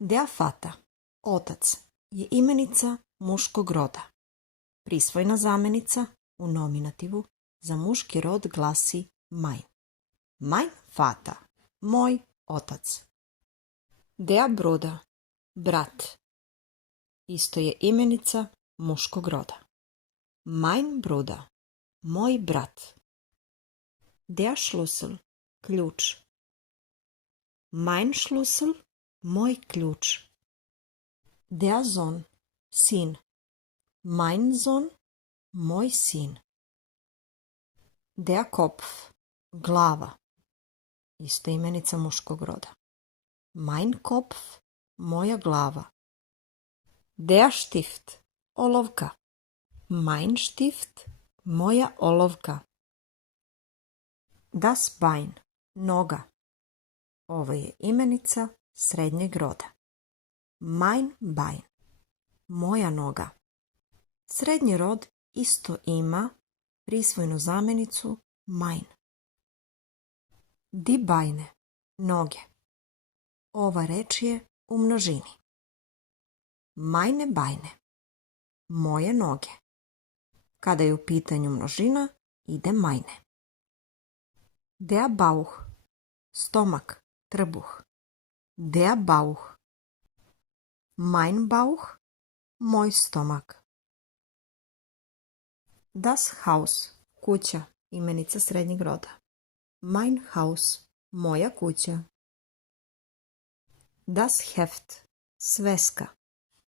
Der Vater, otac, je imenica muškog roda. Prisvojna zamenica u nominativu za muški rod glasi mein. Mein Vater, moj otac. Der Bruder, brat, isto je imenica muškog roda. Mein Bruder, moj brat. Der Schlüssel, ključ. Mein Schlüssel, moj ključ. Der Sohn, sin. Mein Sohn, moj sin. Der Kopf, glava, isto imenica muškog roda. Mein Kopf, moja glava. Der Stift, olovka. Mein Stift, moja olovka. Das Bein, noga. Ovo je imenica srednjeg roda. Mein Bein, moja noga. Srednji rod isto ima prisvojnu zamenicu mein. Die Beine, noge. Ova reč je u množini. Meine Beine, moje noge. Kada je u pitanju množina, ide meine. Der Bauch, stomak, trbuh. Der Bauch. Mein Bauch, moj stomak. Das Haus, kuća, imenica srednjeg roda. Mein Haus, moja kuća. Das Heft, sveska.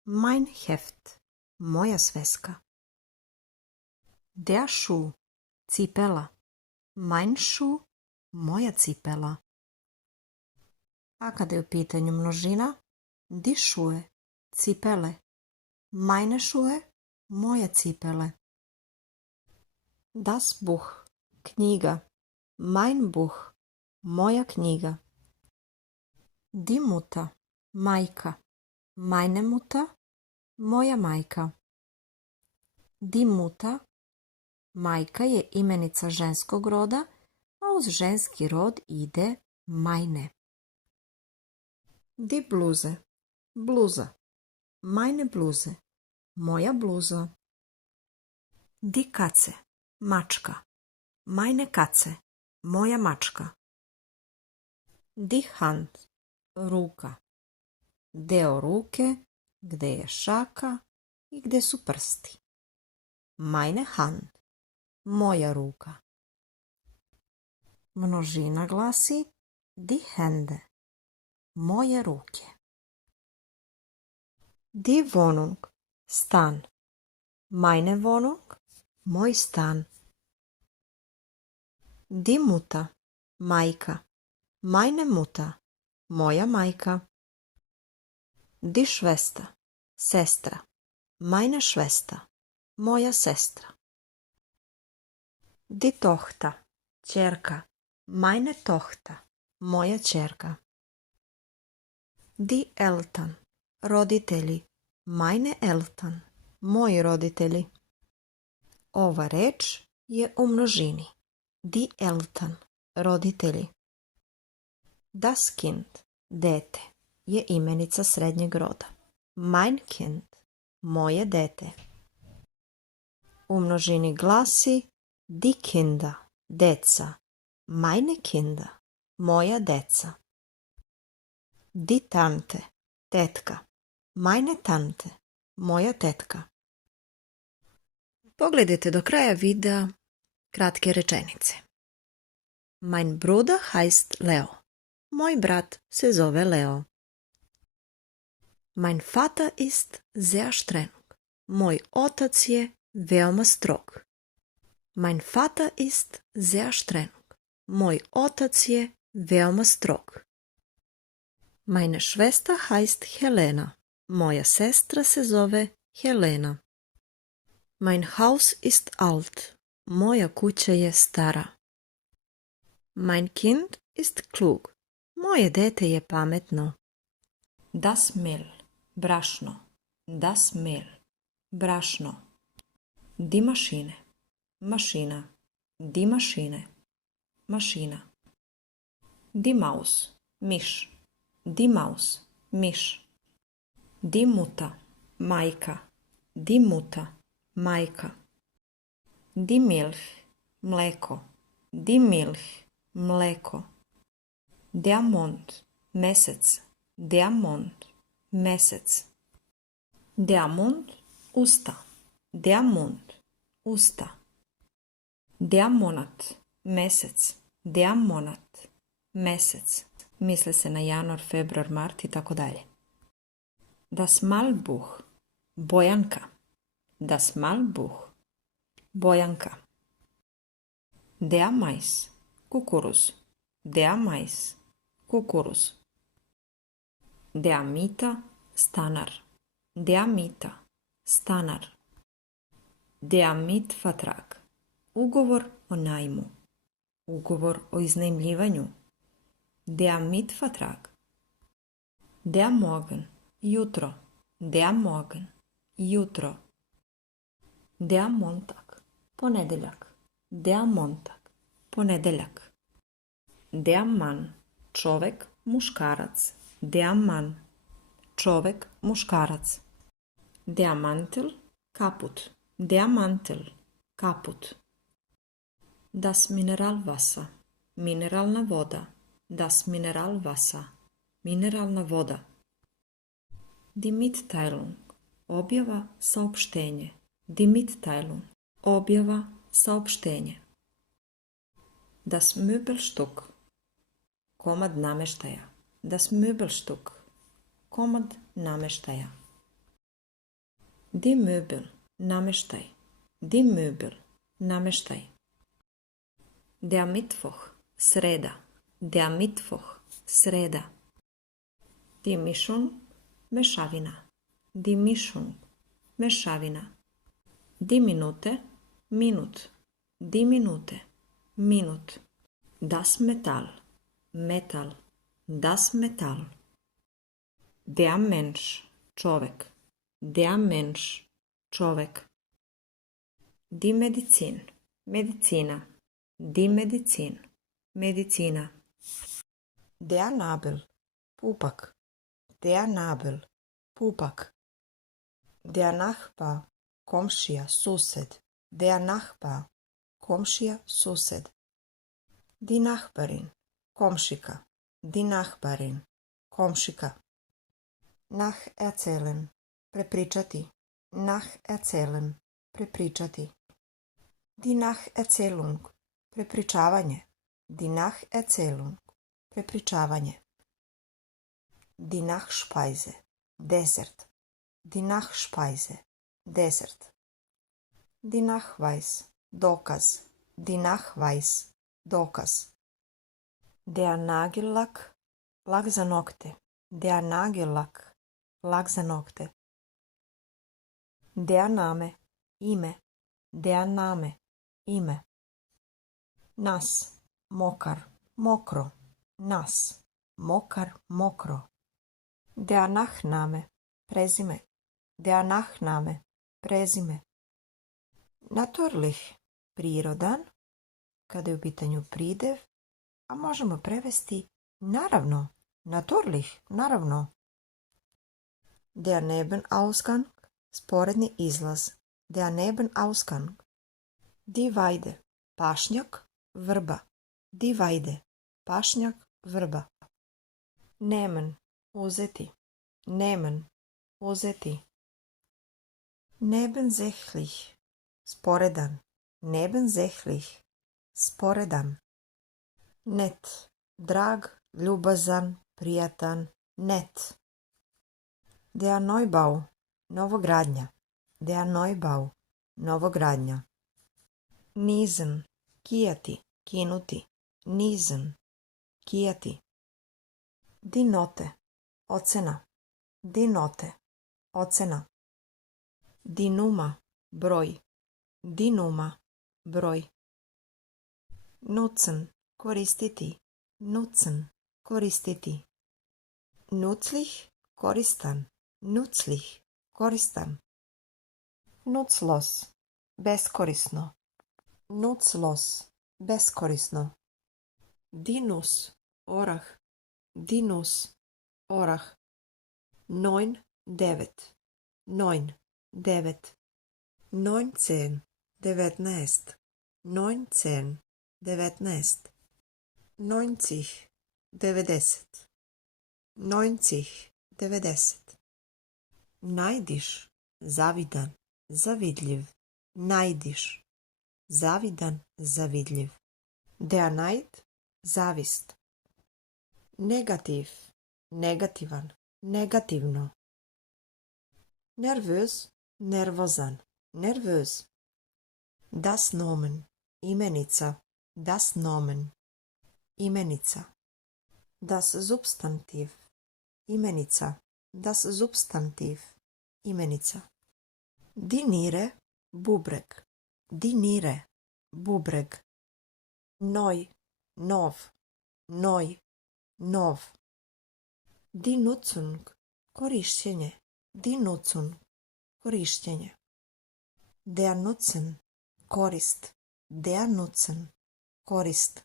Mein Heft, moja sveska. Der Schuh, cipela. Mein Schuh, moja cipela. A kada je u pitanju množina, die Schuhe, cipele. Meine Schuhe, moje cipele. Das Buch, knjiga. Mein Buch, moja knjiga. Die Mutter, majka. Meine Mutter, moja majka. Die Mutter, majka je imenica ženskog roda, a uz ženski rod ide meine. Die Bluse, bluza. Meine Bluse, moja bluza. Die Katze, mačka. Meine Katze, moja mačka. Die Hand, ruka. Deo ruke gde je šaka i gde su prsti. Meine Hand, moja ruka. Množina glasi die Hände, moje ruke. Die Wohnung, stan. Meine Wohnung, moj stan. Die Mutter, majka. Meine Mutter, moja majka. Die Schwester, sestra. Meine Schwester, moja sestra. Die Tochter, ćerka. Meine Tochter, moja ćerka. Die Eltern, roditelji. Meine Eltern, moji roditelji. Ova reč je u množini. Die Eltern, roditelji. Das Kind, dete, je imenica srednjeg roda. Mein Kind, moje dete. U množini glasi die Kinder, deca. Meine Kinder, moja deca. Die Tante, tetka. Meine Tante, moja tetka. Pogledajte do kraja videa kratke rečenice. Mein Bruder heißt Leo. Moj brat se zove Leo. Mein Vater ist sehr streng. Moj otac je veoma strog. Mein Vater ist sehr streng. Moj otac je veoma strog. Meine Schwester heißt Helena. Moja sestra se zove Helena. Mein Haus ist alt. Moja kuća je stara. Mein Kind ist klug. Moje dete je pametno. Das Mehl, brašno. Das Mehl, brašno. Die Maschine, mašina. Die Maschine, mašina. Die Maus, miš. Die Maus, miš. Die Mutter, majka. Die Mutter, majka. Die Milch, mleko. Die Milch, mleko. Der Mond, mesec. Der Mond, mesec. Der Mond, usta. Der Mond, usta. Der Monat, mesec. Der Monat, mesec. Misle se na januar, februar, mart i tako dalje. Das Malbuch, bojanka. Das Malbuch, bojanka. Der Mais, kukuruz. Der Mais, kukuruz. Der Mieter, stanar. Der Mieter, stanar. Der Mietvertrag, ugovor o najmu. Ugovor o iznajmljivanju. Der Mietvertrag. Der Morgen, jutro. Der Morgen, jutro. Der Montag, ponedeljak. Der Montag, ponedeljak. Der Mann, čovek, muškarac. Der Mann, čovek, muškarac. Der Mantel, kaput. Der Mantel, kaput. Das Mineralwasser, mineralna voda. Das Mineralwasser, mineralna voda. Die Mitteilung, objava, saopštenje. Die Mitteilung, objava, saopštenje. Das Möbelstück, komad nameštaja. Das Möbelstück, komad nameštaja. Die Möbel, nameštaj. Die Möbel, nameštaj. Der Mittwoch, sreda. Der Mittwoch, sreda. Die Mischung, mešavina. Die Mischung, mešavina. Die Minute, minut. Die Minute, minut. Das Metall, metal. Das Metall. Der Mensch, čovek. Der Mensch, čovek. Die Medizin, medicina. Die Medizin, medicina. Der Nabel, pupak. Der Nabel, pupak. Der Nachbar, komšija, sused. Der Nachbar, komšija, sused. Die Nachbarin, komšika. Die Nachbarin, komšika. Nacherzählen, prepričati. Nacherzählen, prepričati. Die Nacherzählung, prepričavanje. Die Nacherzählung, prepričavanje. Die Nachspeise, Dessert. Die Nachspeise, Dessert. Die Nachweis, dokaz. Die Nachweis, dokaz. Der Nagellack, lak za nokte. Der Nagellack, lak za nokte. Der Name, ime. Der Name, ime. Nas, mokar, mokro. Nas, mokar, mokro. Der Nachname, prezime. Der Nachname, prezime. Natürlich, prirodan, kada je u pitanju pridev, a možemo prevesti naravno. Natürlich, naravno. Der Nebenausgang, sporedni izlaz. Der Nebenausgang. Die Weide, pašnjak, vrba. Die Weide, pašnjak, vrba. Nehmen, uzeti. Nehmen, uzeti. Nebensächlich, sporedan. Nebensächlich, sporedan. Net, drag, ljubazan, prijatan, net. Der Neubau, novogradnja. Der Neubau, novogradnja. Nizen, kijati, kinuti. Nizen, kijati. Die Note, ocena. Die Note, ocena. Die Nummer, broj. Die Nummer, broj. Nutzen, koristiti. Nutzen, koristiti. Nützlich, koristan. Nützlich, koristan. Nutzlos, beskorisno. Nutzlos, beskorisno. Dinus, orah. Dinus, orah. 9 9, 9, 9, 19, 19, 19, 19, 90, 90, 90, 90. Najdiš, zavidan, zavidljiv, najdiš, zavidan, zavidljiv. Der Neid, zavist. Negativ, negativan, negativno. Nervös, nervozan, nervös. Das Nomen, imenica, das Nomen, imenica. Das Substantiv, imenica, das Substantiv, imenica. Dinire, bubreg, dinire, bubreg. Noj, nov, noj, nov. Die Nutzung, korištenje, die Nutzung, korištenje. Der Nutzen, korist, der Nutzen, korist.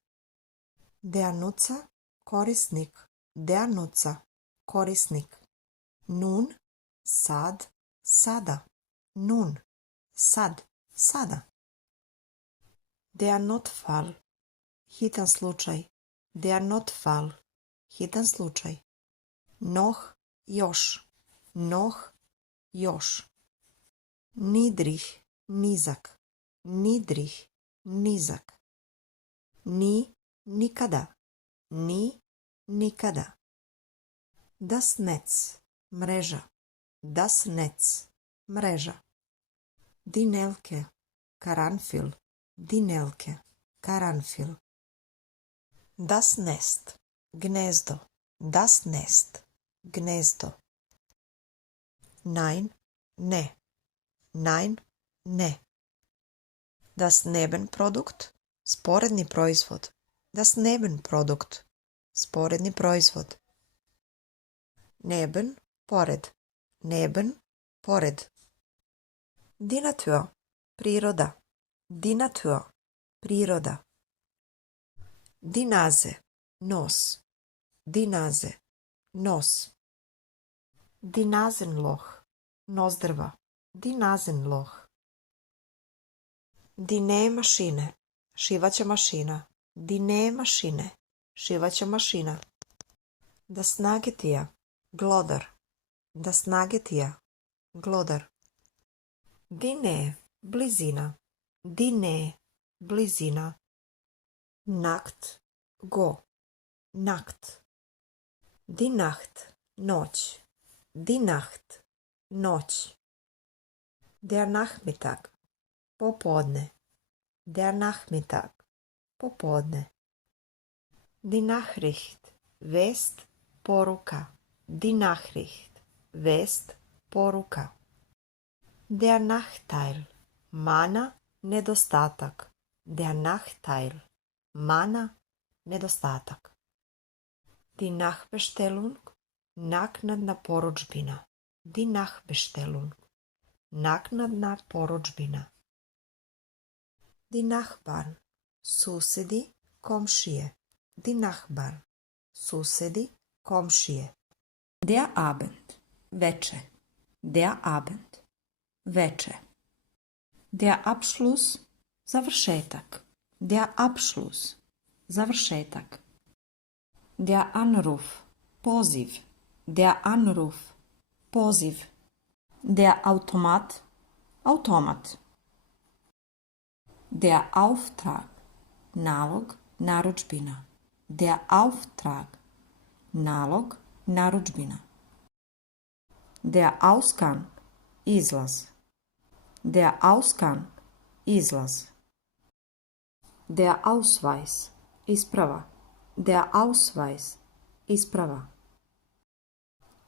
Der Nutzer, korisnik, der Nutzer, korisnik. Nun, sad, sada, nun, sad, sada. Der Notfall, hitan slučaj, der Notfall, hitan slučaj. Noch, još, noch, još. Niedrig, nizak, niedrig, nizak. Ni, nikada, ni, nikada. Das Netz, mreža, das Netz, mreža. Die Nelke, karanfil, die Nelke, karanfil. Das Nest, gnezdo, das Nest, gnezdo. Nein, ne, nein, ne. Das Nebenprodukt, sporedni proizvod, das Nebenprodukt, sporedni proizvod. Neben, pored, neben, pored. Die Natur, priroda, die Natur, priroda. Die Nase, nos, die Nase, nos. Die Nasenloch, nozdrva, die Nasenloch. Die Nähmaschine, šivaća mašina, die Nähmaschine, šivaća mašina. Das Nagetier, glodar, das Nagetier, glodar. Die Nähe, blizina, die Nähe, blizina. Nakt, go, nakt. Die Nacht, noć, die Nacht, noć. Der Nachmittag, popodne, der Nachmittag, popodne. Die Nachricht, vest, poruka, die Nachricht, vest, poruka. Der Nachteil, mana, nedostatak, der Nachteil, mana, nedostatak. Die Nachbestellung, naknadna porudžbina, die Nachbestellung, naknadna porudžbina. Die Nachbarn, susedi, komšije, die Nachbarn, susedi, komšije. Der Abend, veče, der Abend, veče. Der Abschluss, završetak, der Abschluss, završetak. Der Anruf, poziv, der Anruf, poziv. Der Automat, automat. Der Auftrag, nalog, narudžbina. Der Auftrag, nalog, narudžbina. Der Ausgang, izlaz. Der Ausgang, izlaz. Der Ausweis, isprava. Der Ausweis, isprava.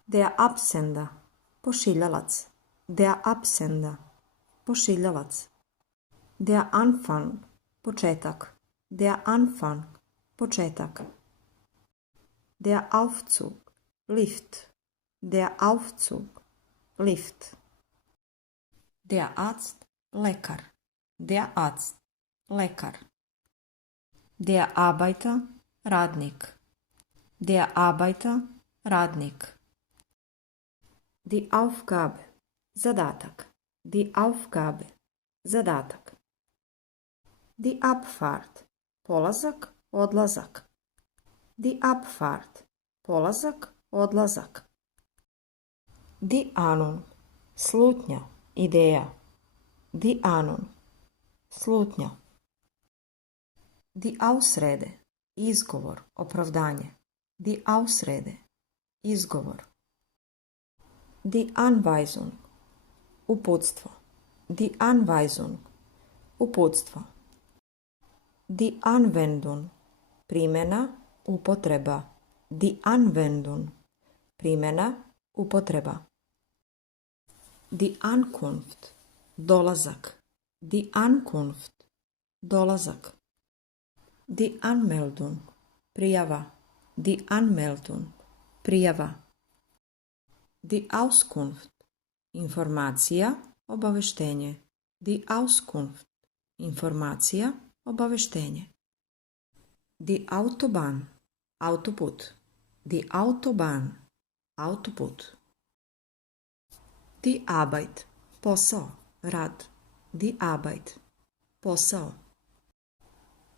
Der Absender, pošiljalac. Der Absender, pošiljalac. Der Anfang, početak. Der Anfang, početak. Der Aufzug, Lift. Der Aufzug, Lift. Der Arzt, lekar. Der Arzt, lekar. Der Arbeiter, radnik. Der Arbeiter, radnik. Die Aufgabe, zadatak. Die Aufgabe, zadatak. Die Abfahrt, polazak, odlazak. Die Abfahrt, polazak, odlazak. Die Ahnung, slutnja, ideja. Die Ahnung, slutnja. Die Ausrede, izgovor, opravdanje. Die Ausrede, izgovor. Die Anweisung, uputstvo. Die Anweisung, uputstvo. Die Anwendung, primjena, upotreba. Die Anwendung, primjena, upotreba. Die Ankunft, dolazak. Die Ankunft, dolazak. Die Anmeldung, prijava. Die Anmeldung, prijava. Die Auskunft, informacija, obaveštenje. Die Auskunft, informacija, obaveštenje. Die Autobahn, autoput. Die Autobahn, autoput. Die Arbeit, posao, rad. Die Arbeit, posao.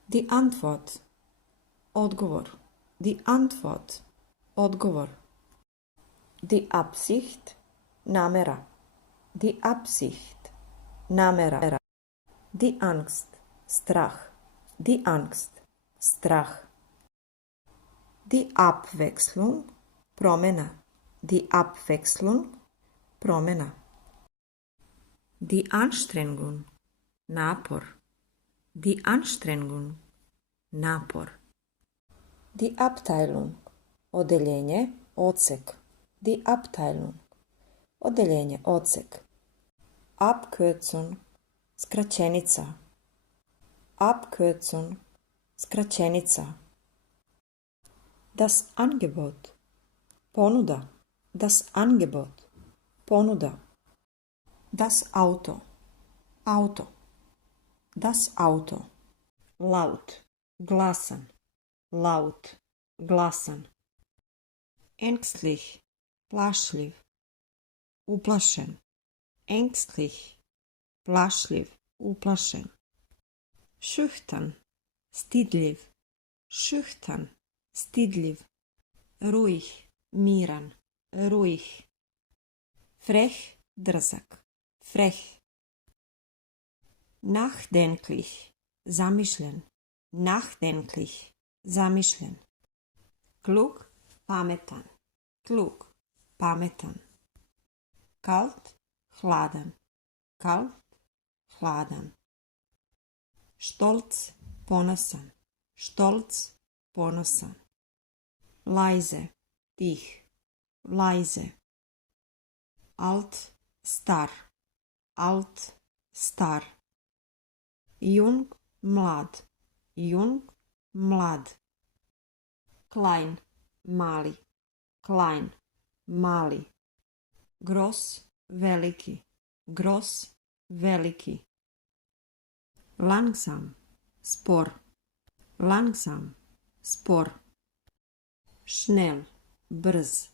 Die Antwort, odgovor. Die Antwort, odgovor. Die Absicht, namera. Die Absicht, namera. Die Angst, strah. Die Angst, strah. Die Abwechslung, promjena. Die Abwechslung, promjena. Die Anstrengung, napor. Die Anstrengung, napor. Die Abteilung, odeljenje, odsek. Die Abteilung, odeljenje, odsek. Abkürzung, skraćenica. Abkürzung, skraćenica. Das Angebot, ponuda. Das Angebot, ponuda. Das Auto, auto. Das Auto, laut, glasan. Laut, glasan. Ängstlich, plašljiv. Uplašen. Ängstlich, plašljiv, uplašen. Schüchtern, stidljiv. Schüchtern, stidljiv. Ruhig, miran. Ruhig. Frech, drzak. Frech. Nachdenklich, zamišljen. Nachdenklich, zamišljen. Klug, pametan. Klug, pametan. Kalt, hladan. Kalt, hladan. Stolz, ponosan. Stolz, ponosan. Leise, tih. Leise. Alt, star. Alt, star. Jung, mlad. Jung, mlad. Klein, mali. Klein, mali. Gross, veliki. Gross, veliki. Langsam, spor. Langsam, spor. Schnell, brz.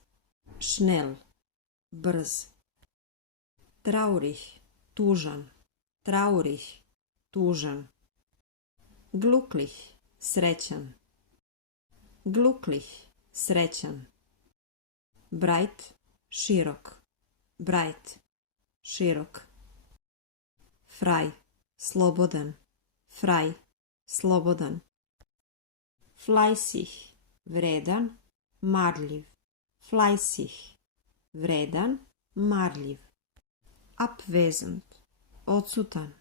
Schnell, brz. Traurig, tužan. Traurig, tužan. Glücklich, srećan. Glücklich, srećan. Breit, širok. Breit, širok. Frei, slobodan. Frei, slobodan. Fleißig, vredan, marljiv. Fleißig, vredan, marljiv. Abwesend, odsutan.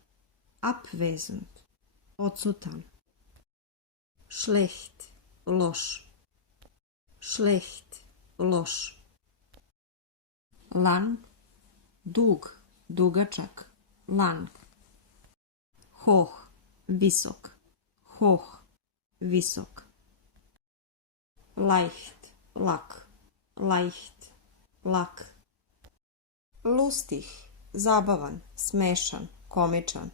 Abwesend, odsutan. Schlecht, loš. Schlecht, loš. Lang, dug, dugačak. Lang. Hoch, visok. Hoch, visok. Leicht, lak. Leicht, lak. Lustig, zabavan, smešan, komičan.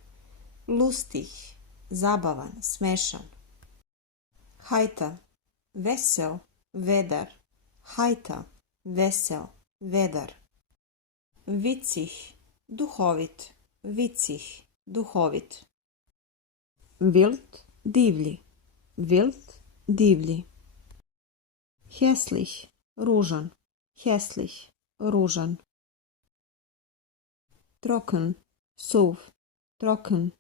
Lustig, zabavan, smešan. Heiter, vesel, vedar. Heiter, vesel, vedar. Witzig, duhovit, witzig, duhovit. Wild, divlji, wild, divlji. Hässlich, ružan, hässlich, ružan. Trocken, suv, trocken,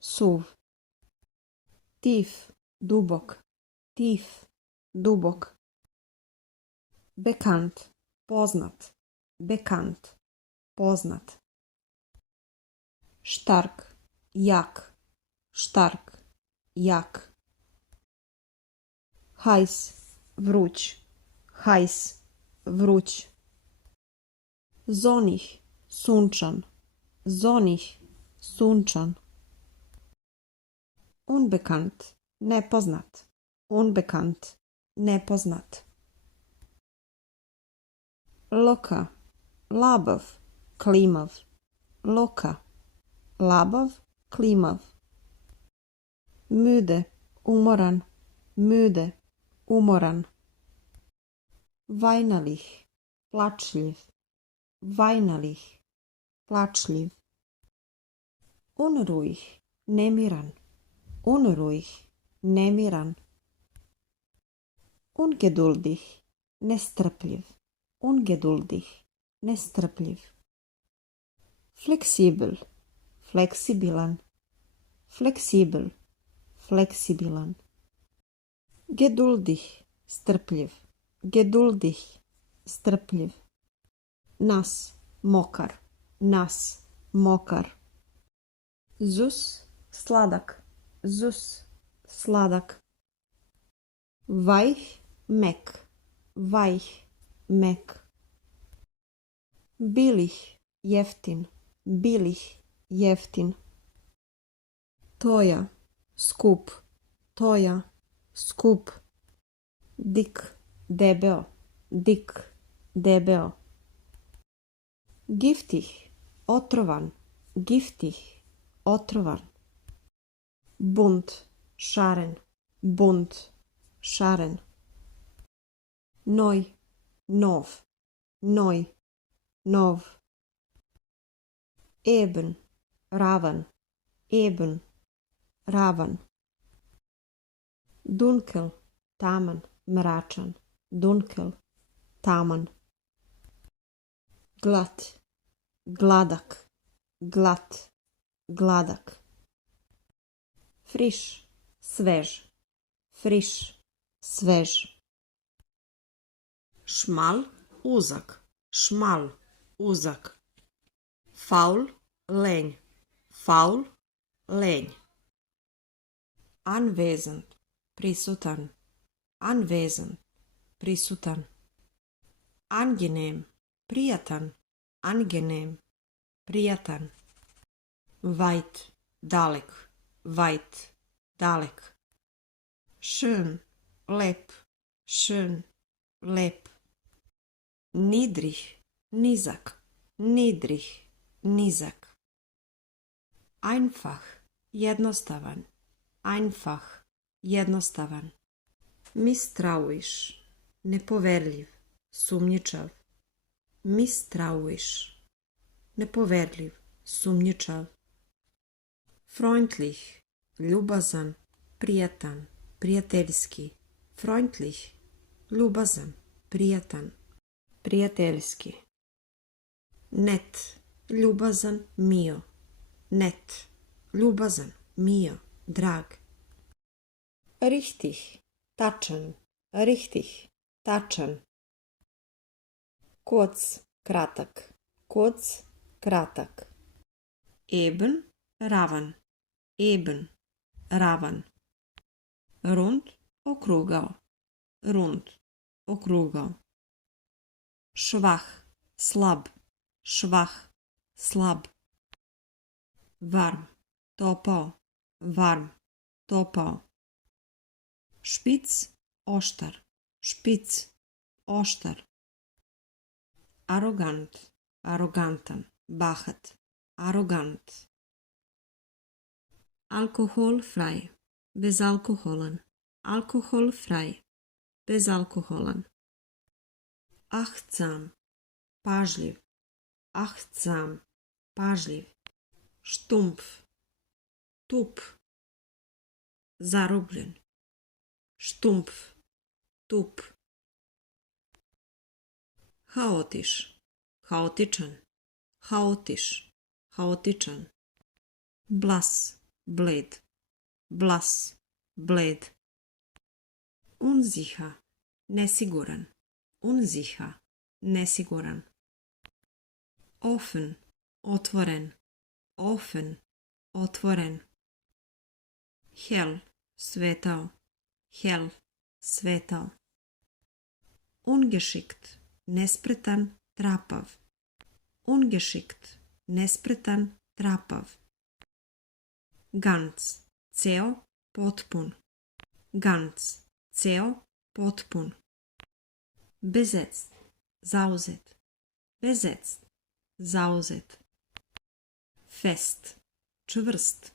suv. Tief, dubok, tief, dubok. Bekannt, poznat, bekannt, poznat. Stark, jak, stark, jak. Heiß, vruć, heiß, vruć. Sonnig, sunčan, sonnig, sunčan. Unbekannt, nepoznat, unbekannt, nepoznat. Loka, labav, klimav, loka, labav, klimav. Müde, umoran, müde, umoran. Weinerlich, plačljiv, weinerlich, plačljiv. Unruhig, nemiran, unruhig, nemiran. Ungeduldig, nestrpljiv, ungeduldig, nestrpljiv. Fleksibel, fleksibilan, fleksibel, fleksibilan. Geduldig, strpljiv, geduldig, strpljiv. Nas, mokar, nas, mokar. Zus, sladak, zus, sladak. Weich, mek, weich, mek. Billig, jeftin, billig, jeftin. Toja, skup, toja, skup. Dik, debeo, dik, debeo. Giftig, otrovan, giftig, otrovan. Bunt, šaren, bunt, šaren. Noj, nov, noj, nov. Eben, raven, eben, raven. Dunkel, tamen, mračan, dunkel, tamen. Glat, gladak, glat, gladak. Friš, svež, friš, svež. Šmal, uzak, šmal, uzak. Faul, lenj, faul, lenj. Anwesend, prisutan, anwesend, prisutan. Angenehm, prijatan, angenehm, prijatan. Weit, dalek, weit, dalek. Schön, lep, schön, lep. Niedrig, nizak, niedrig, nizak. Einfach, jednostavan, einfach, jednostavan. Misstrauiš, nepoverljiv, sumnjičav. Misstrauiš, nepoverljiv, sumnjičav. Freundlich, ljubazan, prijatan, prijateljski. Freundlich, ljubazan, prijatan, prijateljski. Net, ljubazan, mio. Net, ljubazan, mio, drag. Richtig, tačan, richtig, tačan. Kurz, kratak, kurz, kratak. Eben, ravan, eben, ravan. Rund, okrugao, rund, okrugao. Švah, slab, švah, slab. Varm, topao, varm, topao. Špic, oštar, špic, oštar. Arogant, arogantan, bahat, arogant. Alkoholfrei, bezalkoholan, alkoholfrei, bezalkoholan. Achtsam, pažljiv, achtsam, pažljiv, štumpf, tup, zarobljen, štumpf, tup, haotiš, haotičan, haotiš, haotičan, blas, bled, blas, bled, unsicher, nesiguran, unsicher, nesiguran, offen, otvoren, offen, otvoren, hell, svetao, hell, svetao, ungeschickt, nespretan, trapav, ungeschickt, nespretan, trapav, ganz, ceo, potpun, ganz, ceo, potpun, besetzt, zauzet, besetzt, zauzet, fest, čvrst,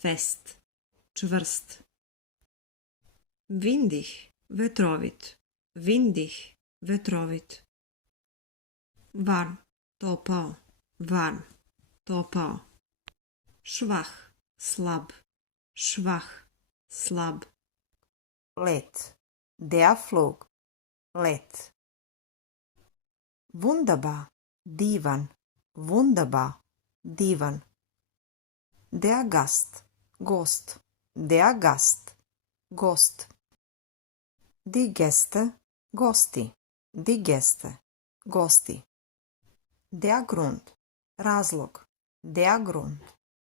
fest, čvrst, windig, vetrovit, windig, vetrovit, warm, topao, warm, topao, schwach, slab, schwach, slab, Let. Der flog. Let. Wunderbar. Divan. Wunderbar. Divan. Der Gast. Gost. Der Gast. Gost. Die Gäste. Gosti. Die Gäste. Gosti. Der Grund. Razlog. Der Grund.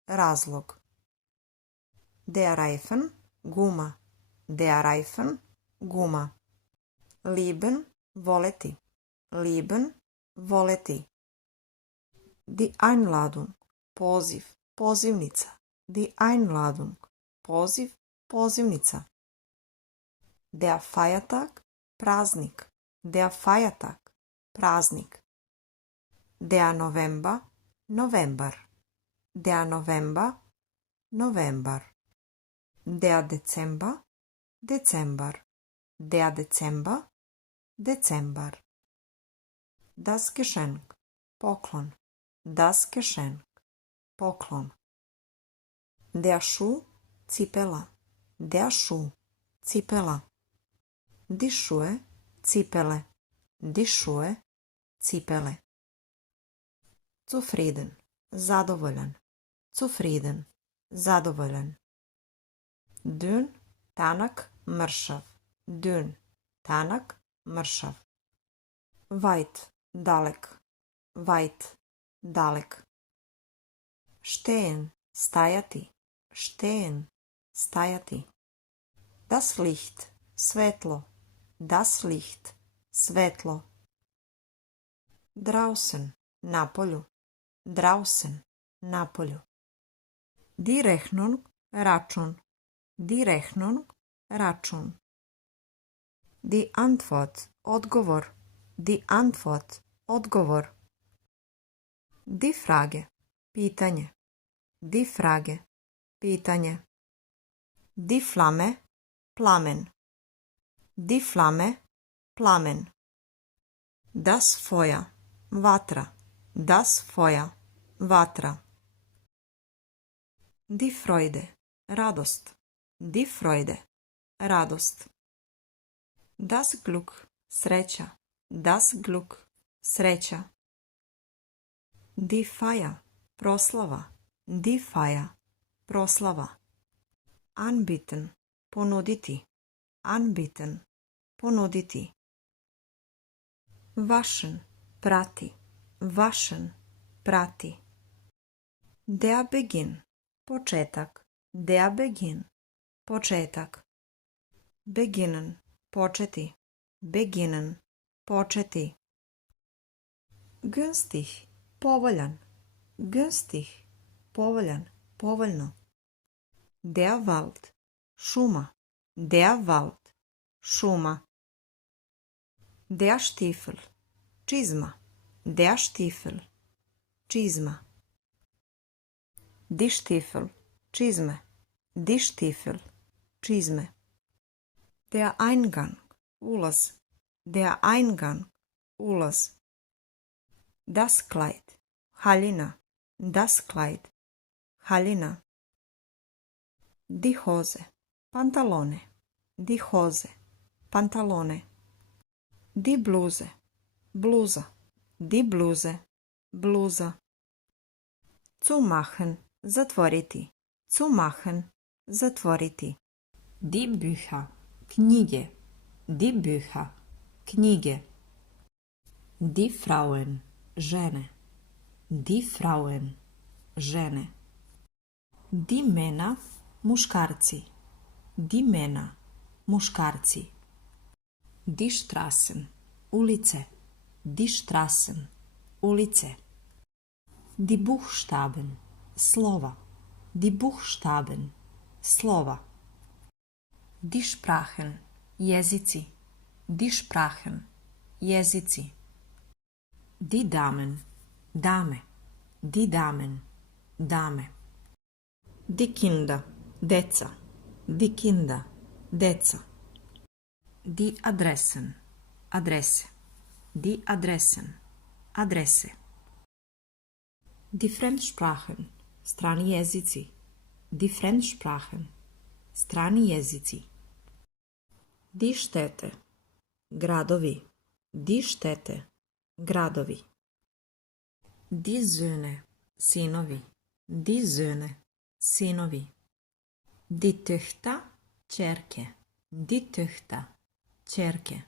Razlog. Der Reifen. Guma. Der Reifen. Guma. Lieben. Voleti. Lieben. Voleti. Die Einladung. Poziv. Pozivnica. Die Einladung. Poziv. Pozivnica. Der Feiertag. Praznik. Der Feiertag. Praznik. Der November. November. Der November. November. Der Dezember. Dezember. Der Dezember. Dezember. Das Geschenk. Poklon. Das Geschenk. Poklon. Der Schuh. Cipela. Der Schuh. Cipela. Die Schuhe. Cipele. Die Schuhe. Cipele. Zufrieden. Zadovoljan. Zufrieden. Zadovoljan. Dünn. Tanak. Mršav. Dünn. Tanak. Mršav. Weit. Dalek. Weit. Dalek. Stehen. Stajati. Stehen. Stajati. Das Licht. Svetlo. Das Licht. Svetlo. Draußen. Napolju. Draußen. Napolju. Die Rechnung. Račun. Die Rechnung. Račun. Die Antwort. Odgovor. Die Antwort. Odgovor. Die Frage. Pitanje. Die Frage. Pitanje. Die Flamme. Plamen. Die Flamme. Plamen. Das Feuer. Vatra. Das Feuer. Vatra. Die Freude. Radost. Die Freude. Radost. Das Glück. Sreća. Das Glück. Sreća. Die Feier. Proslava. Die Feier. Proslava. Anbieten. Ponuditi. Anbieten. Ponuditi. Waschen. Prati. Waschen. Prati. Der Beginn. Početak. Der Beginn. Početak. Beginnen. Početi. Beginnen. Početi. Günstig. Povoljan. Günstig. Povoljan. Povoljno. Der Wald. Šuma. Der Wald. Šuma. Der Stiefel. Čizma. Der Stiefel. Čizma. Die Stiefel. Čizme. Die Stiefel. Čizme. Der Eingang. Ulaz. Der Eingang. Ulaz. Das Kleid. haljina, das Kleid, haljina. Die Hose, pantalone, die Hose, pantalone. Die Bluse, bluza, die Bluse, bluza. Zumachen, zatvoriti, zumachen, zatvoriti. Die Bücher, knjige, die Bücher, knjige. Die Frauen, žene, die Frauen, žene. Die Männer, muškarci, die Männer, muškarci. Die Straßen, ulice, die Straßen, ulice. Die Buchstaben, slova, die Buchstaben, slova. Die Sprachen, jezici, die Sprachen, jezici. Die Damen, dame, die Damen, dame. Die Kinder, deca, die Kinder, deca. Die Adressen, adresse, die Adressen, adresse. Die Fremdsprachen, strani jezici, die Fremdsprachen, strani jezici. Die Städte, gradovi, die Städte, gradovi. Die Söhne, sinovi, die Söhne, sinovi. Die Töchter, ćerke, die Töchter, ćerke.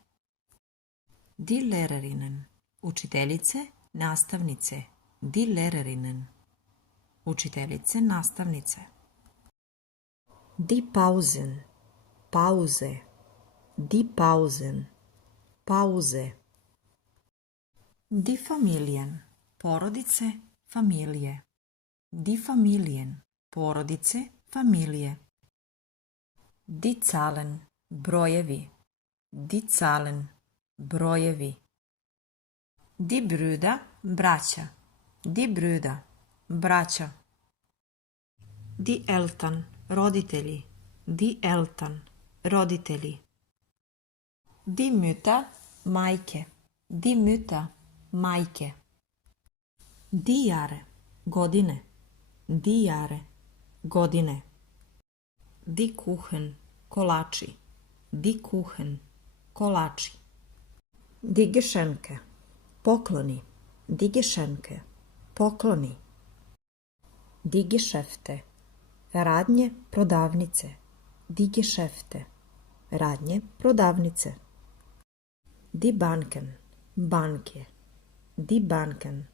Die Lehrerinnen, učiteljice, nastavnice, die Lehrerinnen, učiteljice, nastavnice. Die Pausen, Pause, die Pausen, Pause. Die Familien, porodice, familije. Die Familien, porodice, familije. Die Zahlen, brojevi, die Zahlen, brojevi. Die Brüder, braća, die Brüder, braća. Die Eltern, roditelji, die Eltern, roditelji. Die Mütter, majke, die Mütter, majke. Die Jahre, godine, die Jahre, godine. Die Kuchen, kolači, die Kuchen, kolači. Die Geschenke, pokloni, die Geschenke, pokloni. Die Geschäfte, radnje, prodavnice, die Geschäfte, radnje, prodavnice. Die Banken, banke, die Banken,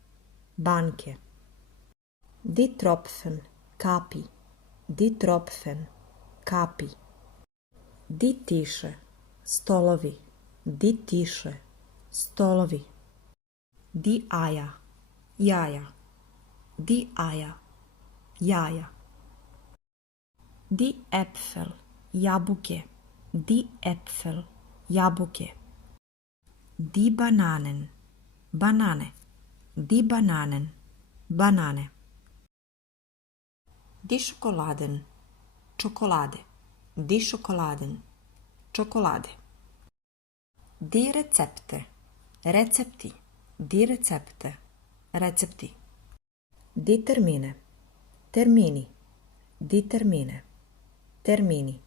banke. Die Tropfen, kapi, die Tropfen, kapi. Die Tische, stolovi, die Tische, stolovi. Die Eier, jaja, die Eier, jaja. Die Äpfel, jabuke, die Äpfel, jabuke. Die Bananen, banane, die Bananen, banane. Die Schokoladen, Schokolade, die Schokoladen, Schokolade. Die Rezepte, recepti, die Rezepte, recepti. Die Termine, termini, die Termine, termini.